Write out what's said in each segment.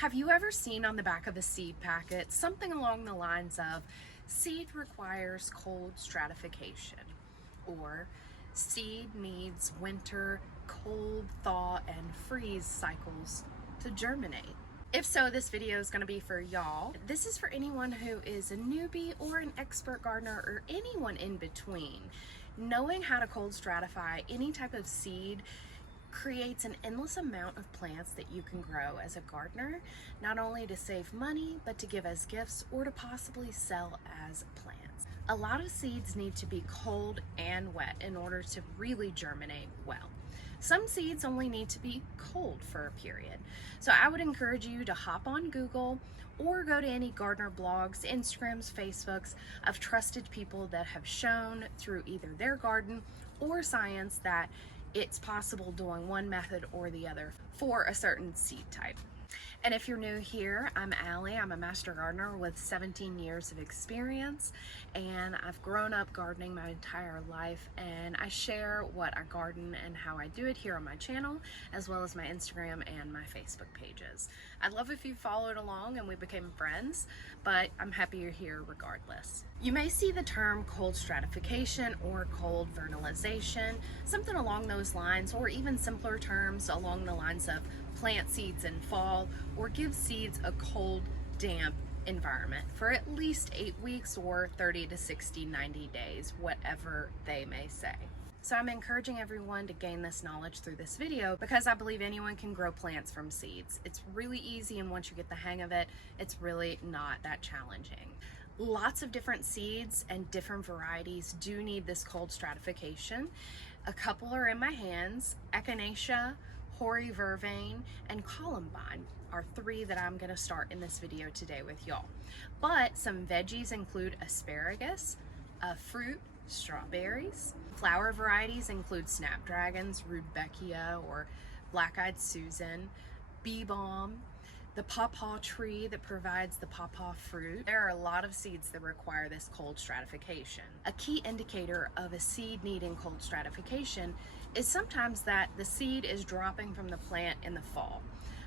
Have you ever seen on the back of a seed packet something along the lines of seed requires cold stratification, or seed needs winter cold thaw and freeze cycles to germinate? If so, this video is going to be for y'all. This is for anyone who is a newbie or an expert gardener or anyone in between. Knowing how to cold stratify any type of seed creates an endless amount of plants that you can grow as a gardener, not only to save money, but to give as gifts or to possibly sell as plants. A lot of seeds need to be cold and wet in order to really germinate well. Some seeds only need to be cold for a period. So I would encourage you to hop on Google or go to any gardener blogs, Instagrams, Facebooks of trusted people that have shown through either their garden or science that it's possible doing one method or the other for a certain seed type. And if you're new here, I'm Allie. I'm a master gardener with 17 years of experience, and I've grown up gardening my entire life, and I share what I garden and how I do it here on my channel, as well as my Instagram and my Facebook pages. I'd love if you followed along and we became friends, but I'm happy you're here regardless. You may see the term cold stratification or cold vernalization, something along those lines, or even simpler terms along the lines of plant seeds in fall, or give seeds a cold, damp environment for at least 8 weeks or 30 to 60, 90 days, whatever they may say. So I'm encouraging everyone to gain this knowledge through this video because I believe anyone can grow plants from seeds. It's really easy, and once you get the hang of it, it's really not that challenging. Lots of different seeds and different varieties do need this cold stratification. A couple are in my hands: Echinacea, Hoary Vervain, and Columbine are 3 that I'm going to start in this video today with y'all. But some veggies include asparagus, fruit, strawberries. Flower varieties include snapdragons, rudbeckia or black-eyed Susan, bee balm, the pawpaw tree that provides the pawpaw fruit. There are a lot of seeds that require this cold stratification. A key indicator of a seed needing cold stratification is sometimes that the seed is dropping from the plant in the fall.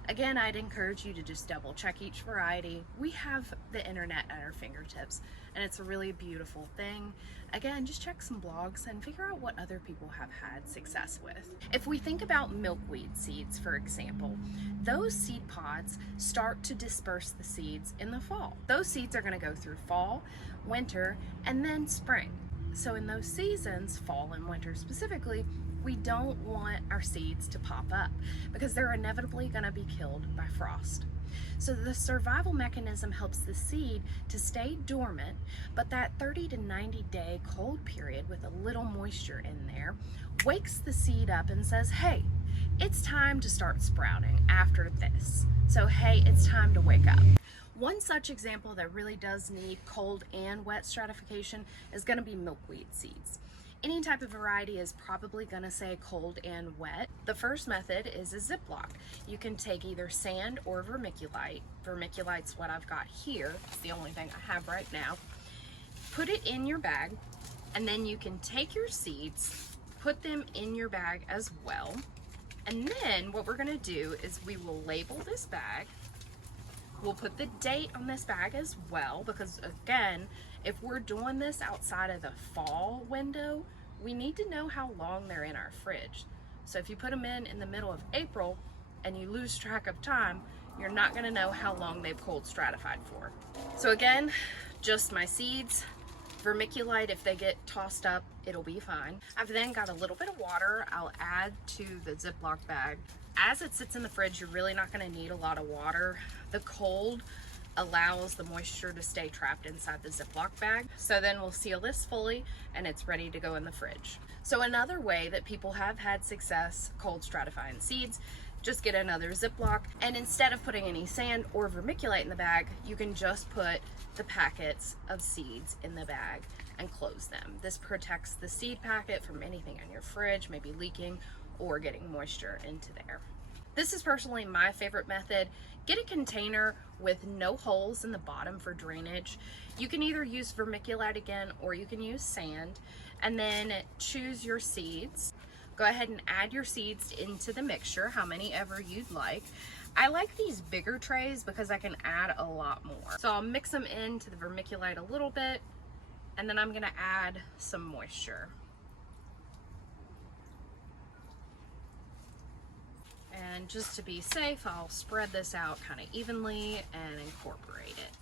Again, I'd encourage you to just double check each variety. We have the internet at our fingertips, and it's a really beautiful thing. Again, just check some blogs and figure out what other people have had success with. If we think about milkweed seeds, for example, those seed pods start to disperse the seeds in the fall. Those seeds are going to go through fall, winter, and then spring. So in those seasons, fall and winter specifically, we don't want our seeds to pop up because they're inevitably going to be killed by frost. So the survival mechanism helps the seed to stay dormant, but that 30 to 90 day cold period with a little moisture in there wakes the seed up and says, hey, it's time to start sprouting after this. So hey, it's time to wake up. One such example that really does need cold and wet stratification is going to be milkweed seeds. Any type of variety is probably going to say cold and wet. The first method is a Ziploc. You can take either sand or vermiculite. Vermiculite's what I've got here. It's the only thing I have right now. Put it in your bag, and then you can take your seeds, put them in your bag as well. And then what we're going to do is we will label this bag. We'll put the date on this bag as well, because again, if we're doing this outside of the fall window, we need to know how long they're in our fridge. So if you put them in the middle of April and you lose track of time, you're not going to know how long they've cold stratified for. So again, just my seeds, vermiculite. If they get tossed up, it'll be fine. I've then got a little bit of water I'll add to the Ziploc bag. As it sits in the fridge, you're really not going to need a lot of water. The cold allows the moisture to stay trapped inside the Ziploc bag. So then we'll seal this fully and it's ready to go in the fridge. So another way that people have had success cold stratifying seeds, just get another Ziploc, and instead of putting any sand or vermiculite in the bag, you can just put the packets of seeds in the bag and close them. This protects the seed packet from anything in your fridge, maybe leaking or getting moisture into there. This is personally my favorite method. Get a container with no holes in the bottom for drainage. You can either use vermiculite again, or you can use sand, and then choose your seeds. Go ahead and add your seeds into the mixture, how many ever you'd like. I like these bigger trays because I can add a lot more. So I'll mix them into the vermiculite a little bit, and then I'm gonna add some moisture. And just to be safe, I'll spread this out kind of evenly and incorporate it.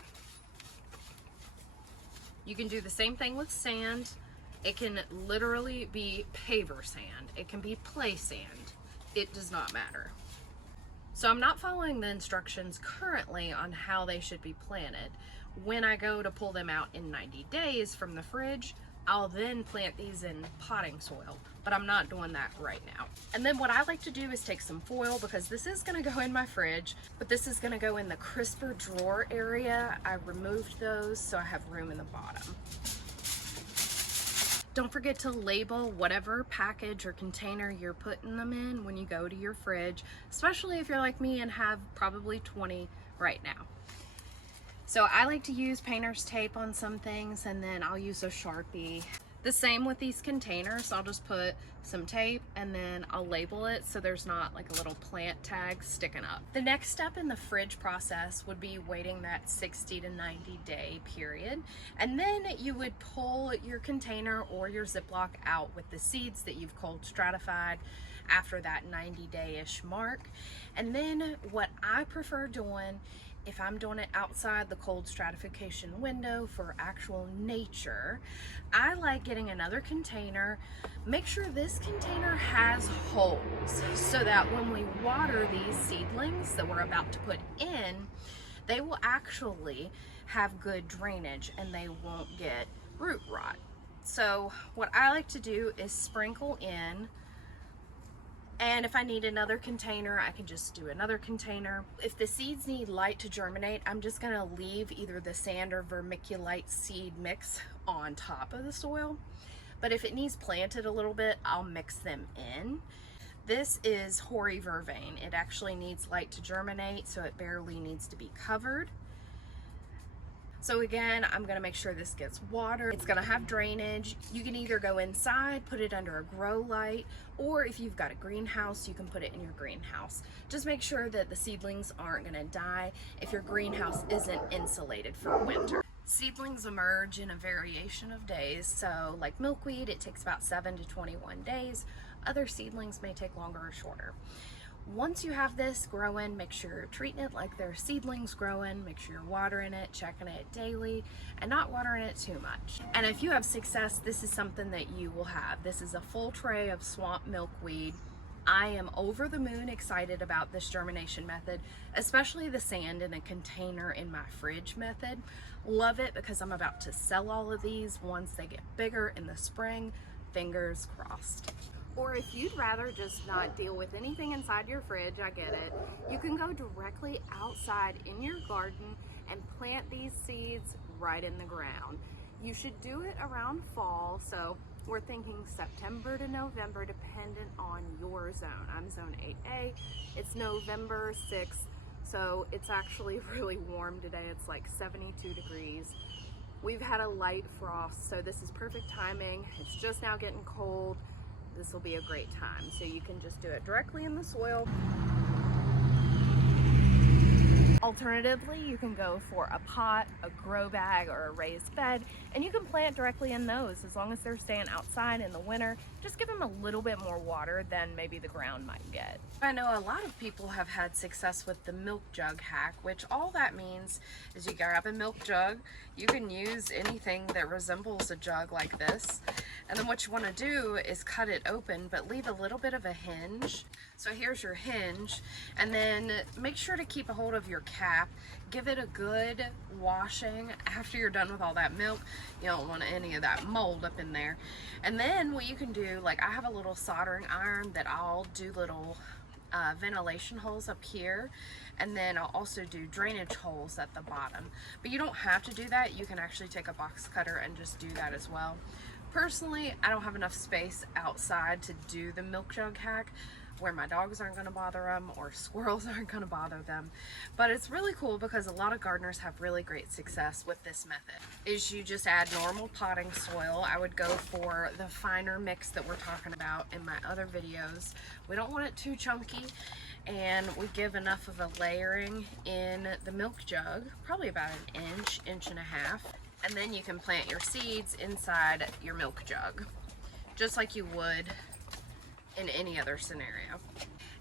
You can do the same thing with sand. It can literally be paver sand. It can be play sand. It does not matter. So I'm not following the instructions currently on how they should be planted. When I go to pull them out in 90 days from the fridge, I'll then plant these in potting soil, but I'm not doing that right now. And then what I like to do is take some foil, because this is gonna go in my fridge, but this is gonna go in the crisper drawer area. I removed those so I have room in the bottom. Don't forget to label whatever package or container you're putting them in when you go to your fridge, especially if you're like me and have probably 20 right now. So I like to use painter's tape on some things, and then I'll use a Sharpie. The same with these containers. I'll just put some tape and then I'll label it so there's not like a little plant tag sticking up. The next step in the fridge process would be waiting that 60 to 90 day period. And then you would pull your container or your Ziploc out with the seeds that you've cold stratified after that 90 day-ish mark. And then what I prefer doing, if I'm doing it outside the cold stratification window for actual nature, I like getting another container. Make sure this container has holes so that when we water these seedlings that we're about to put in, they will actually have good drainage and they won't get root rot. So what I like to do is sprinkle in. And if I need another container, I can just do another container. If the seeds need light to germinate, I'm just gonna leave either the sand or vermiculite seed mix on top of the soil. But if it needs planted a little bit, I'll mix them in. This is hoary vervain. It actually needs light to germinate, so it barely needs to be covered. So again, I'm gonna make sure this gets water. It's gonna have drainage. You can either go inside, put it under a grow light, or if you've got a greenhouse, you can put it in your greenhouse. Just make sure that the seedlings aren't gonna die if your greenhouse isn't insulated for winter. Seedlings emerge in a variation of days. So like milkweed, it takes about 7 to 21 days. Other seedlings may take longer or shorter. Once you have this growing, make sure you're treating it like there are seedlings growing. Make sure you're watering it, checking it daily, and not watering it too much. And if you have success, this is something that you will have. This is a full tray of swamp milkweed. I am over the moon excited about this germination method, especially the sand in a container in my fridge method. Love it because I'm about to sell all of these once they get bigger in the spring. Fingers crossed. Or if you'd rather just not deal with anything inside your fridge, I get it. You can go directly outside in your garden and plant these seeds right in the ground. You should do it around fall, so we're thinking September to November, dependent on your zone. I'm zone 8A. It's November 6th, so it's actually really warm today. It's like 72 degrees. We've had a light frost, so this is perfect timing. It's just now getting cold. This will be a great time. So you can just do it directly in the soil. Alternatively, you can go for a pot, a grow bag, or a raised bed, and you can plant directly in those as long as they're staying outside in the winter. Just give them a little bit more water than maybe the ground might get. I know a lot of people have had success with the milk jug hack, which all that means is you grab a milk jug. You can use anything that resembles a jug like this. And then what you want to do is cut it open, but leave a little bit of a hinge. So here's your hinge, and then make sure to keep a hold of your cap. Give it a good washing after you're done with all that milk. You don't want any of that mold up in there. And then what you can do, like I have a little soldering iron that I'll do little ventilation holes up here, and then I'll also do drainage holes at the bottom. But you don't have to do that. You can actually take a box cutter and just do that as well. Personally, I don't have enough space outside to do the milk jug hack where my dogs aren't going to bother them or squirrels aren't going to bother them. But it's really cool because a lot of gardeners have really great success with this method. Is you just add normal potting soil. I would go for the finer mix that we're talking about in my other videos. We don't want it too chunky. and we give enough of a layering in the milk jug, probably about an inch, inch and a half, and then you can plant your seeds inside your milk jug, just like you would in any other scenario.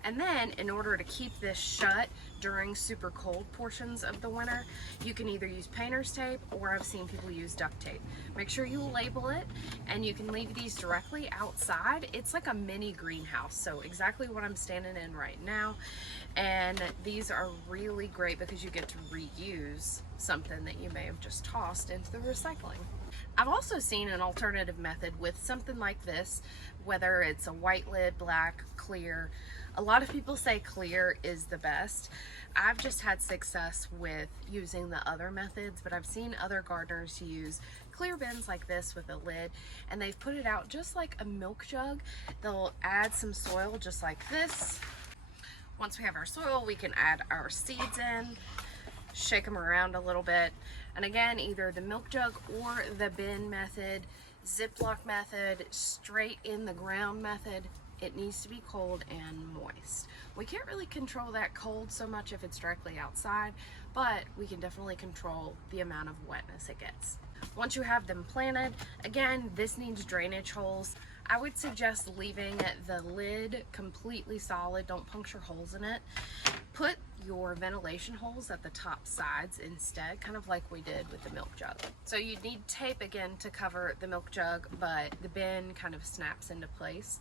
And then in order to keep this shut during super cold portions of the winter, you can either use painter's tape, or I've seen people use duct tape. Make sure you label it, and you can leave these directly outside. It's like a mini greenhouse, so exactly what I'm standing in right now. And these are really great because you get to reuse something that you may have just tossed into the recycling. I've also seen an alternative method with something like this, whether it's a white lid, black, clear. A lot of people say clear is the best. I've just had success with using the other methods, but I've seen other gardeners use clear bins like this with a lid, and they've put it out just like a milk jug. They'll add some soil just like this. Once we have our soil, we can add our seeds in, shake them around a little bit. And again, either the milk jug or the bin method, Ziploc method, straight in the ground method, it needs to be cold and moist. We can't really control that cold so much if it's directly outside, but we can definitely control the amount of wetness it gets. Once you have them planted, again, this needs drainage holes. I would suggest leaving the lid completely solid. Don't puncture holes in it. Put your ventilation holes at the top sides instead, kind of like we did with the milk jug. So you need tape again to cover the milk jug, but the bin kind of snaps into place.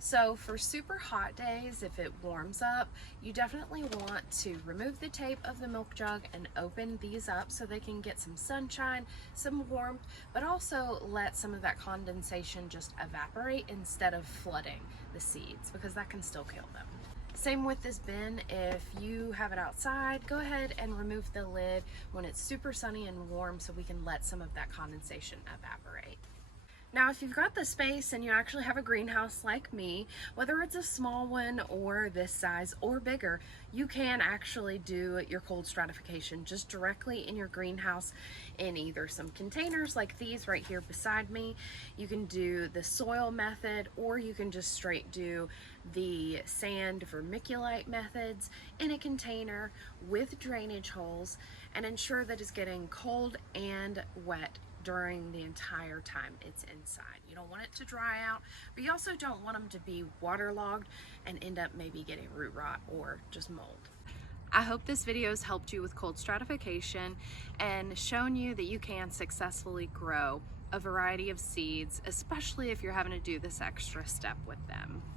So for super hot days, if it warms up, you definitely want to remove the tape of the milk jug and open these up so they can get some sunshine, some warmth, but also let some of that condensation just evaporate instead of flooding the seeds, because that can still kill them. Same with this bin. If you have it outside, go ahead and remove the lid when it's super sunny and warm so we can let some of that condensation evaporate. Now, if you've got the space and you actually have a greenhouse like me, whether it's a small one or this size or bigger, you can actually do your cold stratification just directly in your greenhouse in either some containers like these right here beside me. You can do the soil method, or you can just straight do the sand vermiculite methods in a container with drainage holes, and ensure that it's getting cold and wet during the entire time it's inside. You don't want it to dry out, but you also don't want them to be waterlogged and end up maybe getting root rot or just mold. I hope this video has helped you with cold stratification and shown you that you can successfully grow a variety of seeds, especially if you're having to do this extra step with them.